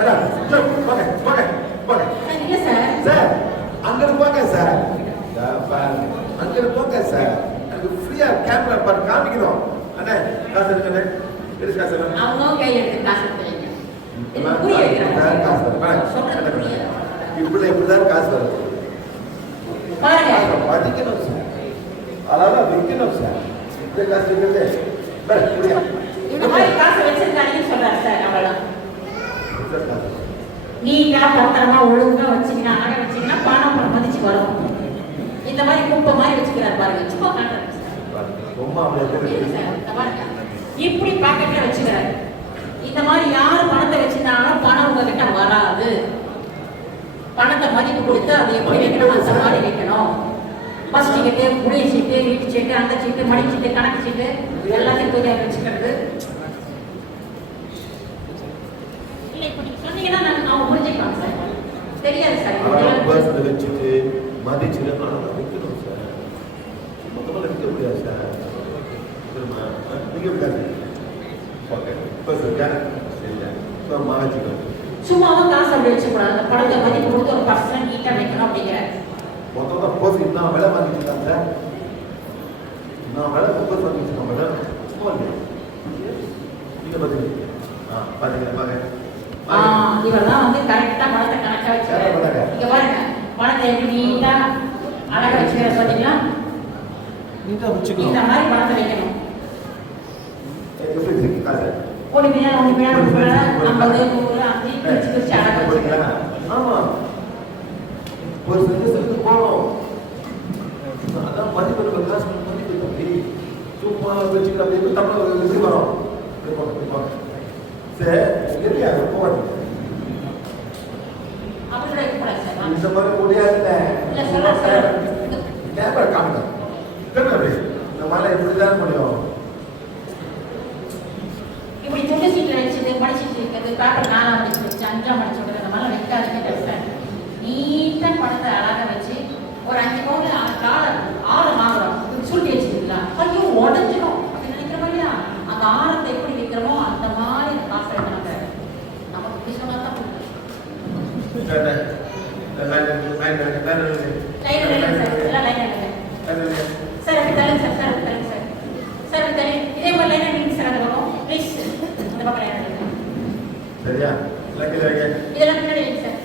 Madam போங்க போங்க போங்க இல்ல சார் சார் அங்கிட்டு போங்க சார். அங்கிட்டு போங்க சார் எனக்கு ஃப்ரீயா கேமரா பாரு காமிக்கணும் அண்ணே காசு எடுக்கண்ணே எடு காசு. அவங்க கையில எடுத்து காசு புரியல இப்படி இப்படிதான் காசு வருது பாருங்க. படிக்கணும் சார் அதாவது விற்கணும் சார் இந்த காசு இருக்கிறது? இந்த மாதிரி காசு வச்சிருக்காங்கன்னு சொல்றாரு சார் காசு. நீட்டா பத்திரமா ஒழுங்கா வச்சீங்கன்னா அழகா வச்சீங்கன்னா பணம் மதிச்சு வரும். இந்த மாதிரி குப்பை மாதிரி வச்சுக்கிறாரு பாருங்க. சும்மா பாருங்க. இப்படி பாக்கெட்ல வச்சுக்கிறாரு. இந்த மாதிரி யார் பணத்தை வச்சிருந்தாலும் பணம் உங்ககிட்ட வராது. பணத்தை மதிப்பு கொடுத்து அதை எப்படி வைக்கணும் அந்த மாதிரி வைக்கணும். பஸ் சீட்டு புளிய சீட்டு வீட்டு சீட்டு அந்த சீட்டு மணி சீட்டு கணக்கு சீட்டு எல்லாத்தையும் தூக்கி வச்சுக்கிறது இல்லை இப்படி சொன்னீங்கன்னா நான் அவங்க புரிஞ்சுக்கலாம் சார் தெரியாது சார் அதாவது இதெல்லாம் பர்ஸ்ல வச்சுட்டு மதிச்சுட்டு ஆனால் விற்கணும் சார். மொத்தமாக விற்க முடியாது சார். சரிம்மா விற்க முடியாது. ஓகே பர்ஸ் இல்லை ஸோ மறைச்சிக்கணும் சும்மாவும் காசு அப்படி வச்சுக்கூடாது. அந்த பணத்தை மதிப்பு கொடுத்து ஒரு பர்சன் நீட்டாக வைக்கணும் அப்படிங்கிற. மொத்தமாக பர்ஸ் இன்னும் விலை வாங்கிச்சுட்டாங்க சார் நான் விலை பர்ஸ் வாங்கிச்சுட்டோம் மேடம் சும்மா இல்லையா நீங்கள் பார்த்தீங்க ஆ பார்த்தீங்களா பாருங்க ஆ, இவரெல்லாம் வந்து கரெக்டா பணத்தை கணக்கா வச்சுக்கிறாரு கரெக்டா. இங்க பாருங்க பணத்தை எப்படி நீட்டா அழகா வச்சுக்கிறாரு பாத்தீங்களா நீட்டாக இந்த மாதிரி பணத்தை வைக்கணும். ஒன்று பின்னாடி ஒன்று பின்னாடி ஐம்பது நூறு அஞ்சு பிரிச்சு பிரிச்சு அழகா வச்சுக்கிறாரு ஆமா. ஒரு செஞ்சு செஞ்சு போகணும் அதான் மதிப்பு காசு மதிப்பு தம்பி. சும்மா வச்சுக்கிற அப்படி தமிழ் எப்படி வரும். சரி இல்லையா இந்த மாதிரி கேமரா காமிங்க. கேமரா அப்படி இந்த மாதிரி இப்படிதான் முடியும் இப்படி துண்டு சீட்டில் வச்சது மடி சீட்டு வைக்கிறது பேப்பர் நாலாம் மடிச்சு வச்சு அஞ்சாம் மடிச்சு விடுறது அந்த மாதிரிலாம் வைக்காதுங்க பேசுறேன் நீட்டா பணத்தை அழகா வச்சு ஒரு அஞ்சு பவுன் காலை ஆறு வாங்குறோம் சுருட்டி வச்சுருக்கலாம் ஐயோ உடஞ்சிடும் அப்படின்னு நினைக்கிறோம் இல்லையா அந்த ஆரத்தை எப்படி வைக்கிறோமோ அந்த மாதிரி அந்த காசை வைக்கிறாங்க நமக்கு இப்படி சொன்னா தான் லைன் லைன் சார் எல்லாம் லைன் எடுங்க சார் அப்படி தள்ளுங்க சார் சார் அப்படி தள்ளுங்க சார் சார் அப்படி தள்ளி இதே மாதிரி லைன் எடுங்க சார் அந்த பக்கம் ப்ளீஸ் அந்த பக்கம் லைன் எடுங்க சரியா? லக்கில் வைங்க இதெல்லாம் பின்னாடி வைங்க சார்.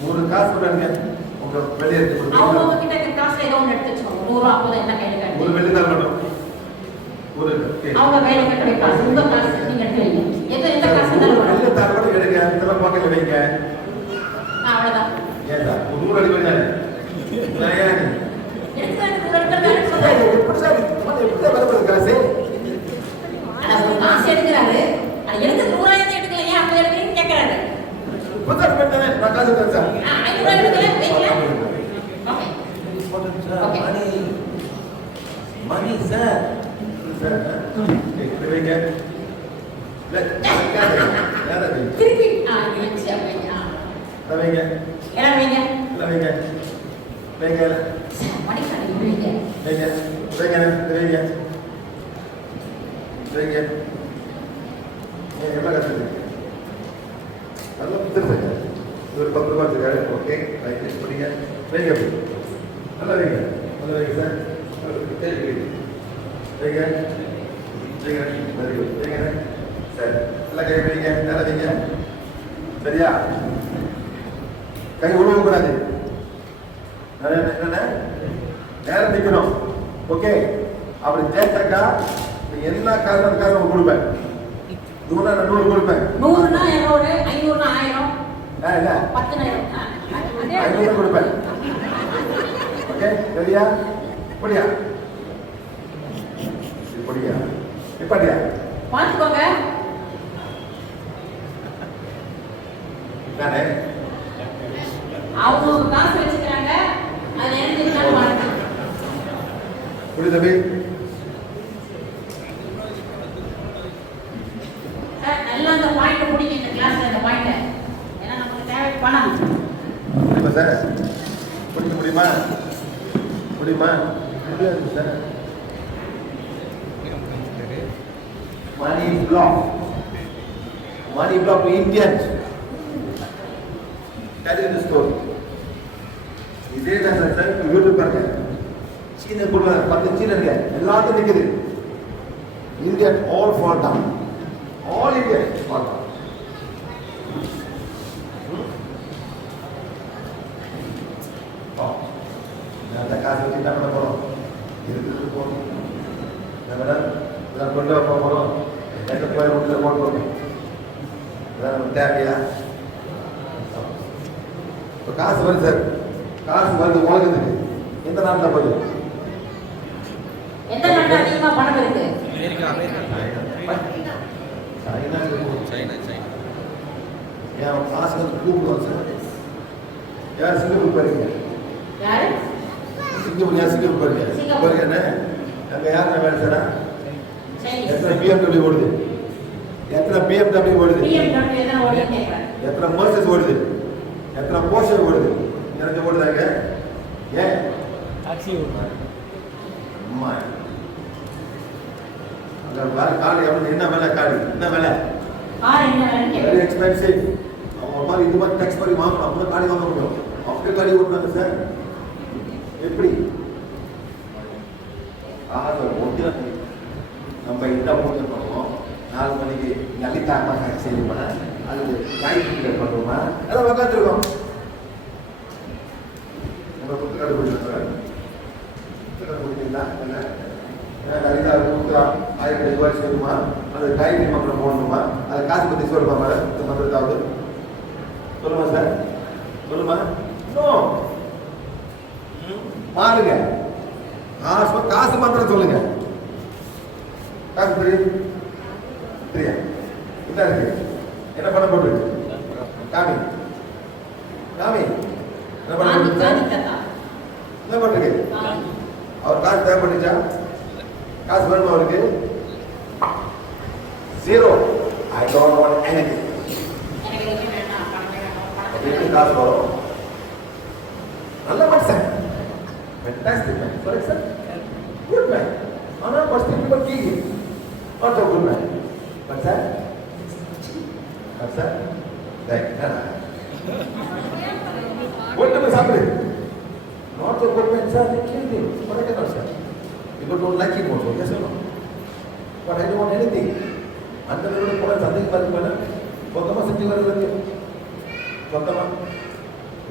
மூணு காசு கொடுங்க உங்க வெளியே அவங்க அவங்க கிட்ட இருக்க காசுல ஏதோ ஒன்று எடுத்து வச்சுக்கோங்க. நூறு ஐம்பது என்ன கையில ஒரு மாட்டோம் ஒரு. அவங்க கையில கட்டுற காசு உங்க காசு நீங்க எடுத்து வைங்க. எது எந்த காசு ஒரு இருந்தாலும் தர மட்டும் எடுங்க. இதெல்லாம் பாக்கெட்ல வைங்க. ஏன் சார்? ஒரு நூறு அடி வைங்க நான் ஏன் எனக்கு தான் எனக்கு இருக்கிறது எனக்கு சார், சொல்றேன். எப்படி சார் இது எப்படி சார் வரப்படுது காசு ஆனா ஒரு காசு எடுக்கிறாரு அது எடுத்து நூறாயிரத்தை எடுக்கல ஏன் அப்படி எடுக்கிறீங்கன்னு கேட்கறாரு இப்போ சார் காசு தரேன் சார். மணி சார் திருப்பி ஆ இங்க வச்சு வைங்க ஆ. இதை வைங்க எல்லாம் வைங்க இல்லை வைங்க வைங்க சார், மணிக்கணக்கு இப்படி வைங்க வைங்க வைங்க இதை வைங்க வைங்க ஏன் எவ்வளோ காசு இருக்கு நல்லா திருப்பங்க ஒரு பத்து ரூபா வச்சுருக்காரு. ஓகே. ரைட் படிங்க வைங்க அப்படி. நல்லா வைங்க நல்லா வைங்க சார். சரி வைங்க வைங்க வெரி குட் வைங்க சரி நல்லா கை வைங்க நல்லா வைங்க சரியா? கை உழுவ கூடாது. என்னென்ன? நேரம் நிற்கணும். ஓகே. அப்படி ஜெயிச்சாக்கா நீ எல்லா காரணத்துக்காக கொடுப்பேன் நூறு நூறு கொடுப்பேன். நூறுனா இரநூறு ஐநூறுனா ஆயிரம். இல்லை ஐநூறு கொடுப்பேன். ஓகே சரியா இப்படியா? இப்படியா? இப்படியா பார்த்துக்கோங்க. நானே அவங்க காசு வச்சுக்கிறாங்க. அது எனக்கு இருந்தாலும் வாழ்க்கை புடி தம்பி சார் நல்லா அந்த பாயிண்ட் பிடிங்க இந்த கிளாஸ்ல இந்த பாயிண்ட் ஏன்னா நமக்கு தேவை பணம். முடியுமா சார் பிடிக்க முடியுமா? முடியுமா? முடியாது sir. Money black money black Indians delivery store இதே தான் சார் சார் யூடியூப் பாருங்க. சீன கூட பத்து சீனங்க எல்லாத்தையும் நிற்குது Indian all fall down all Indian fall down அந்த காசு வச்சு என்ன பண்ண போறோம் இருக்கிறது போகணும் மேடம் இதெல்லாம் கொண்டு வர போகிறோம் எந்த வீட்டில் போட்டு இதான் நமக்கு தேவையா இப்போ காசு வருது சார் காசு வருது உலகத்துக்கு எந்த நாட்டில் போகுது எந்த நாட்டில் அதிகமா பணம் இருக்கு? அமெரிக்கா அமெரிக்கா போகுது சைனா சைனா. ஏன் காசு வந்து கூப்பிடுவான் சார். யார் சிங்கப்பூர் போறீங்க? யாரு? சிங்கப்பூர் யார் சிங்கப்பூர் போறீங்க சிங்கப்பூர். போறீங்க என்ன? அங்கே யார் வேலை சாரா எத்தனை பிஎம்டபிள்யூ ஓடுது? எத்தனை பிஎம்டபிள்யூ ஓடுது? எத்தனை மர்சஸ் ஓடுது? எத்தனை போர்ஷர் ஓடுது? எனக்கு ஓடுதாங்க ஏன்? டாக்ஸி அம்மா. அங்க வேற காடு எவ்வளவு என்ன விலை காடு? என்ன விலை? வெரி எக்ஸ்பென்சிவ் அவங்க மாதிரி இது மாதிரி டேக்ஸ் பண்ணி வாங்கணும். அப்போ காடி வாங்க முடியும். அப்படியே காடி ஓட்டுனாங்க சார்? எப்படி? ஆக ஓட்டினா நம்ம இந்த பூஜை பண்ணுவோம். நாலு மணிக்கு லலிதா அம்மா காட்சி செய்யுமா அது காய்கறி பண்ணுவோமா? எல்லாம் உட்காந்துருக்கோம் நம்ம புத்தகம் பிடிச்சிருக்கோம் புத்தகம் பிடிச்சிருந்தா லலிதா கொடுக்குறா ஆயிரத்தி ரூபாய் சொல்லுமா அது காய்கறி மக்கள் போடணுமா? அது காசு பற்றி சொல்லுமா மேடம் இந்த மந்திரத்தாவது. சொல்லுமா சார் சொல்லுமா? இன்னும் மாறுங்க காசு காசு மந்திரம் சொல்லுங்க. காசு தெரியா? என்ன இருக்கு? என்ன பண்ண போட்டு? காமி. காமி. என்ன பண்ண என்ன பண்ணுறீங்க காந்தி. அவர் காசு தேவைப்பட்டுச்சா? காசு வேணுமா அவருக்கு? ஜீரோ ஐ டோன்ட் வாண்ட் வேண்டாம். காசு வரும்? நல்ல மனுஷன். fantastic man. For example, good man. On a person people kill him. Not a good man. What's that? What's that? Like, nah. What do we say? Not a good man, sir. They killed him. What I cannot say. People don't like him also. Yes or no? But I don't want anything. ಅಂಥವ್ರು ಕೂಡ ಸಂದೇಶ ಬರ್ತೀವಲ್ಲ ಕೊಂದಮ್ಮ ಸಂಜೆ ಬರೋದಕ್ಕೆ ಕೊಂದಮ್ಮ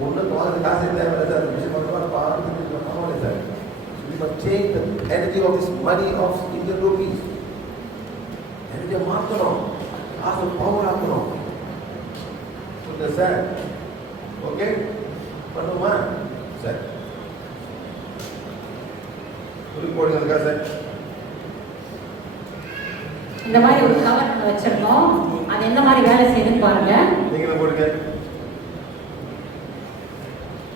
ஒன்று வாங்குறது காசு தேவையில்லை sir? அந்த விஷயம் மட்டும் பார்த்து பரவாயில்ல sir. Of this money of Indian rupees. எனர்ஜியை மாற்றணும் காசு பவர் ஆக்கணும். புரியுதா சார். ஓகே பண்ணுமா? சார். சொல்லி போடுங்க சார். இந்த மாதிரி ஒரு கவர் அது என்ன மாதிரி வேலை செய்யுதுன்னு பாருங்க. நீங்களும் போடுங்க.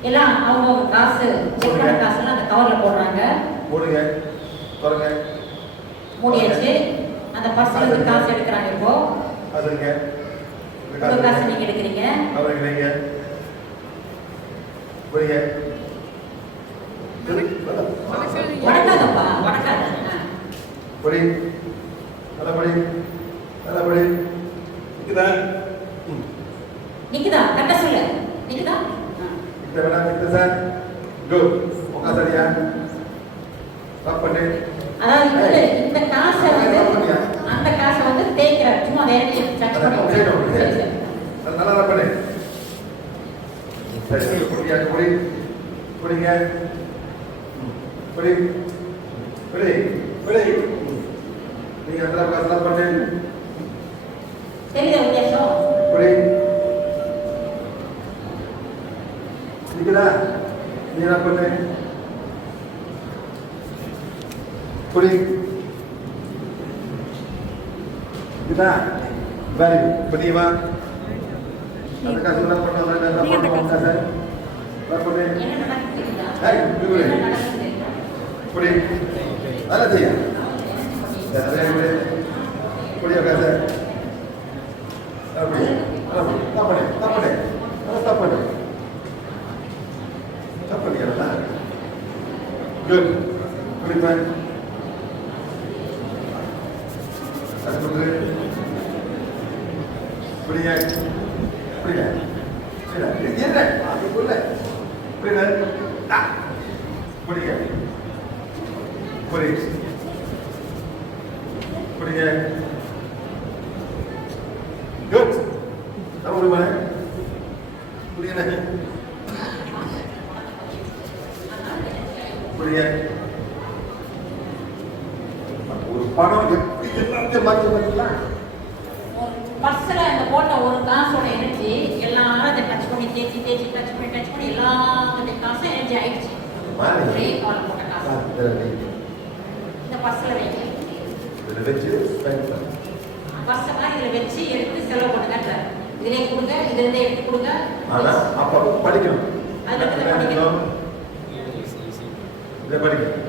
எல்லாம் அவங்க காசு செக் பண்ண காசுலாம் அந்த கவர்ல போடுறாங்க. போடுங்க. பாருங்க மூடியாச்சு. அந்த பர்ஸ்ல இருந்து காசு எடுக்கிறாங்க இப்போ. அதுங்க. உங்க காசு நீங்க எடுக்கிறீங்க. அவருக்கு நீங்க. புரியுங்க வணக்காதப்பா வணக்காத ஆ. படி நல்லா படி நல்லா படி இருக்குதா ம். நிக்குதா கரெக்டா சொல்லு நிக்குதா ஆ. இந்த வேணா நிக்குது சார் குட் உங்க சரியா ஸ்டாப் பண்ணு அதாவது இந்த இந்த காசை வந்து அந்த காசை வந்து தேய்க்கிற சும்மா அதை இறக்கி சர்ச் அதான் பண்ணி சரி, சரி. சரி சரி அது நல்லா தான் பண்ணு சரி புடிங்க புடி புடிங்க ம். புடி புடி புடி ம். நீங்க அந்த காசுலாம் பண்ணு தெரியுதா வித்தியாசம் புடி இருக்குதா நீ என்ன பண்ணு புடி இருக்குதா வெரி குட் புரியுமா நல்லா அப்படி தப்பனே தப்பனே தப்பனே குட் அது புடிங்க புடிங்க சரி என்ன புரியல புரியல ஆ. புரியுங்க புரியுது புரியுங்க குட் நான் முடியுமா புரியல புரிய ஒரு பணம் எப்படி எல்லாத்தையும் மாற்றி பண்ணலாம் பர்ஸில் அந்த போட்ட ஒரு காசோட எனர்ஜி எல்லாரும் அதை டச் பண்ணி தேய்ச்சி தேய்ச்சி டச் பண்ணி டச் பண்ணி எல்லாத்துடைய காசும் எனர்ஜி ஆயிடுச்சு மாறி. ஒரே கால் போட்ட காசு இந்த பர்ஸில் வைங்க இதில் வச்சு ஸ்பெண்ட் பண்ணு பர்ஸை மாதிரி இதில் வச்சு எடுத்து செலவு பண்ணுங்க இதிலே கொடுங்க இதுலேருந்து எடுத்து கொடுங்க ஆனா அப்ப படிக்கணும்? இதை படிக்கணும்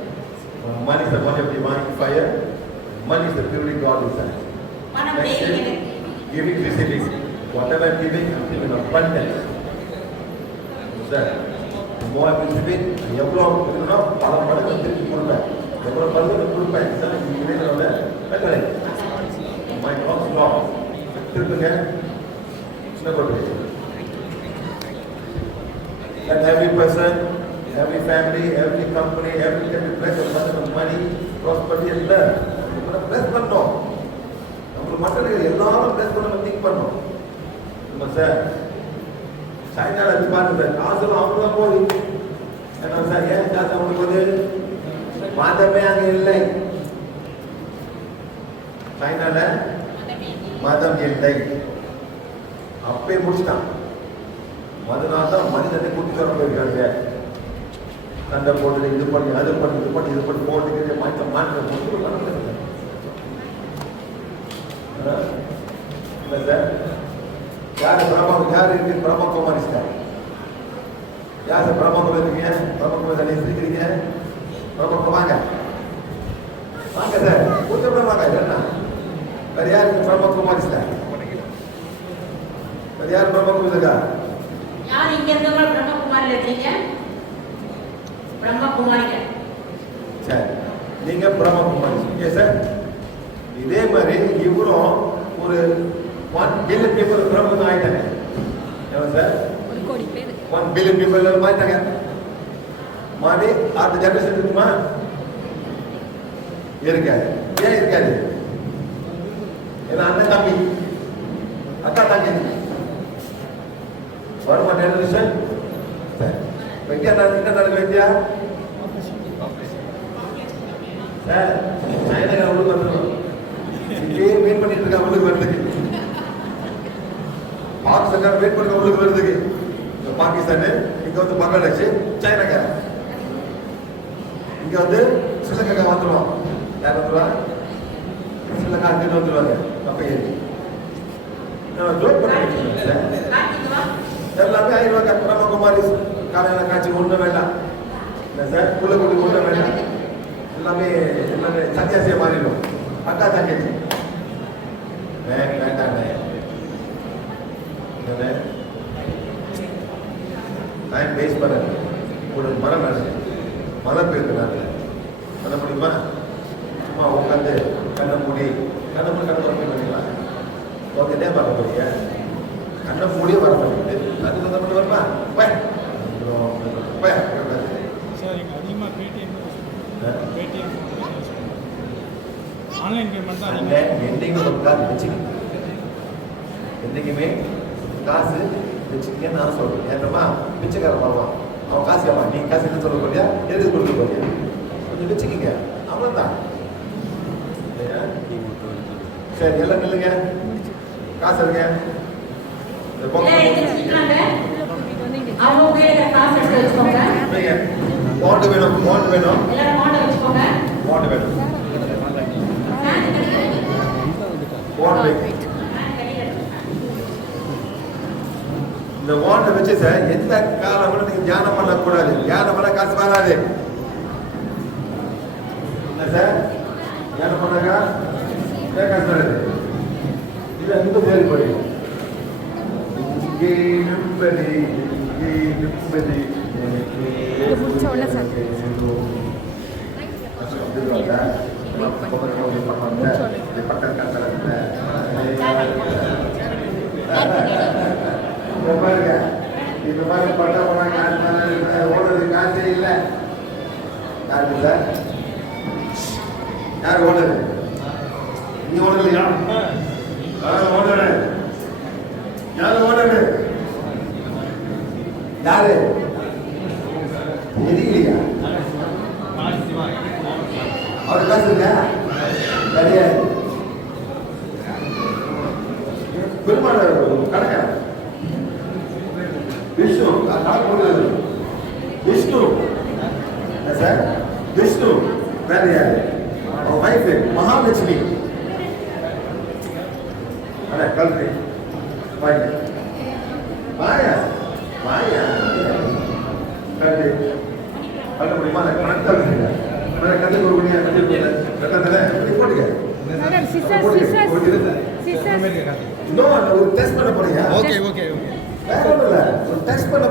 Money is the money of divine fire. Money is the purity God. பணம் Next டெய்லி is எனக்கு giving, receiving. Whatever I'm giving, I'm giving in abundance. Sir, the more I'm receiving, எவ்வளோ இருக்கணும் பல மடங்கு திருப்பி கொடுப்பேன் எவ்வளோ மடங்கு கொடுப்பேன் சார் இதோட கட்டளை மை காஸ் லா திருப்புங்க சின்ன குழந்தை And every person, every family, every company, every can be blessed with abundance of money, prosperity and love. நம்மளை bless பண்ணோம். நம்மளுக்கு மக்களுக்கு எல்லாரும் bless பண்ண திங்க் பண்ணோம். நம்ம சார் சைனால இருந்து பாருங்க சார் காசுலாம் அவங்க தான் போகுது. என்ன சார் ஏன் காசு அவங்களுக்கு போகுது? மதமே அங்க இல்லை. சைனால மதம் இல்லை. அப்பே முடிச்சிட்டான். அதனால தான் மனிதனை கூட்டி வர போயிருக்காங்க சண்டை போட்டு இது பண்ணி அது பண்ணி இது பண்ணி இது பண்ணி போட்டு மாற்ற மாற்ற போட்டு இல்லை சார் யார் பிரம்மா யார் இருக்கு பிரம்ம குமாரி சார் யார் சார் பிரம்ம குமார் இருக்கீங்க பிரம்ம குமார் தண்ணி இருக்கிறீங்க பிரம்ம குமார் வாங்க வாங்க சார் கொஞ்சம் வாங்க இல்லைன்னா வேற யார் இருக்கு பிரம்ம குமாரி சார் வேற யார் இங்க இருந்தவங்க பிரம்மகுமாரில் இருக்கீங்க? பிரம்மகுமாரிகள் சரி நீங்க பிரம்மகுமாரி. ஓகே சார் இதே மாதிரி இவரும் ஒரு ஒன் பில்லியன் பீப்புள் பிரம்மம் ஆயிட்டாங்க. சார்? ஒரு கோடி பேர். ஒன் பில்லியன் பீப்புள் மாறிட்டாங்க. மாறி அடுத்த ஜெனரேஷன் இருக்குமா? இருக்காது. ஏன் இருக்காது? ஏன்னா அண்ணன் தம்பி அக்கா தங்கச்சி வருமா ஜெனரேஷன் சரி இங்கே என்ன நடக்க வேண்டியா சார் சைனாக்கார உள்ளுக்கு வந்துடும் இப்படியே வெயிட் பண்ணிட்டு இருக்கா உள்ளுக்கு வருதுக்கு பாகிஸ்தான் வெயிட் பண்ணுற உள்ளுக்கு வருதுக்கு இந்த பாகிஸ்தானு இங்க வந்து பங்களாதேஷ் சைனாக்கார இங்க வந்து ஸ்ரீலங்கா வந்துடும் யார் வந்துருவா ஸ்ரீலங்கா அங்கிட்டு வந்துருவாங்க அப்ப பண்ணிட்டு எல்லாமே ஆயிடுவாங்க பிரம்மகுமாரி காலையில காட்சி ஒன்றும் வேண்டாம் இல்லை சார் புள்ள குட்டி ஒன்றும் வேண்டாம் எல்லாமே எல்லாமே சன்னியாசியை மாறிடும் அக்கா தங்கச்சி வே- வேண்டாண்ணே என்னண்ணே டைம் வேஸ்ட் பண்ண ஒரு மரம் மரம் போயிருக்கு நான் பண்ண முடியுமா சும்மா உட்காந்து கண்ணை மூடி கண்ணை மூடி கண்ணை திறந்து பண்ணிக்கலாம் ஓகே என்ன பார்க்க போறீங்க? கண்ணை மூடியே வர மாட்டேங்குது. அதுக்கு வந்து மட்டும் வருமா? ஆன்லைன் பேமெண்ட் தான் ஒரு காசு வச்சுக்கணும் என்றைக்குமே காசு வச்சுக்கங்க நான் சொல்றேன். ஏற்றமா பிச்சைக்காரன் வருவான். அவன் காசு கேட்பான் நீ காசு என்ன சொல்ல போறியா? எதுக்கு கொடுக்க போறியா? கொஞ்சம் வச்சுக்கோங்க. அவ்வளோதான்? சரி எல்லாம் நில்லுங்க. காசு இருங்க. பாண்டு வேணும் பாண்டு வேணும். பாண்டு வேணும். இந்த வாண்டை வச்சு சார் எந்த காலம் கூட நீங்க தியானம் பண்ணக்கூடாது. தியானம் பண்ண காசு வராது என்ன சார் தியானம் பண்ணாக்கா ஏன் காசு வராது இது இந்த பேர் படி இங்கே நிம்மதி இங்கே நிம்மதி எனக்கு இது முடிச்ச உடனே சார். பாருங்க இந்த மாதிரி பட்ட போனாங்க அது மாதிரி ஓடுறது காசே இல்லை. யாருக்கு சார் யார் ஓடுறது? நீ ஓடலையா யார் ஓடுறது? யார் ஓடுறது? யாரு? தெரியலையா அவர் காசு கிடையாது பெருமாள் கணக்கா விஷ்ணு கணக்கு போடுறது விஷ்ணு. சார்? விஷ்ணு. வேற யாரு? அவன் வைஃப் மகாலட்சுமி. அட கல்வி வாங்க. வாயா? வாயா? கல்வி கல்வி முடியுமா? கணக்கு தருங்க கல்வி ஒரு மணியா? கல்வி கட்டத்தில் போட்டுக்க. ஒரு டெஸ்ட் பண்ண போறீங்க ஓகே ஓகே ஓகே வேற ஒன்றும் இல்லை. Teste para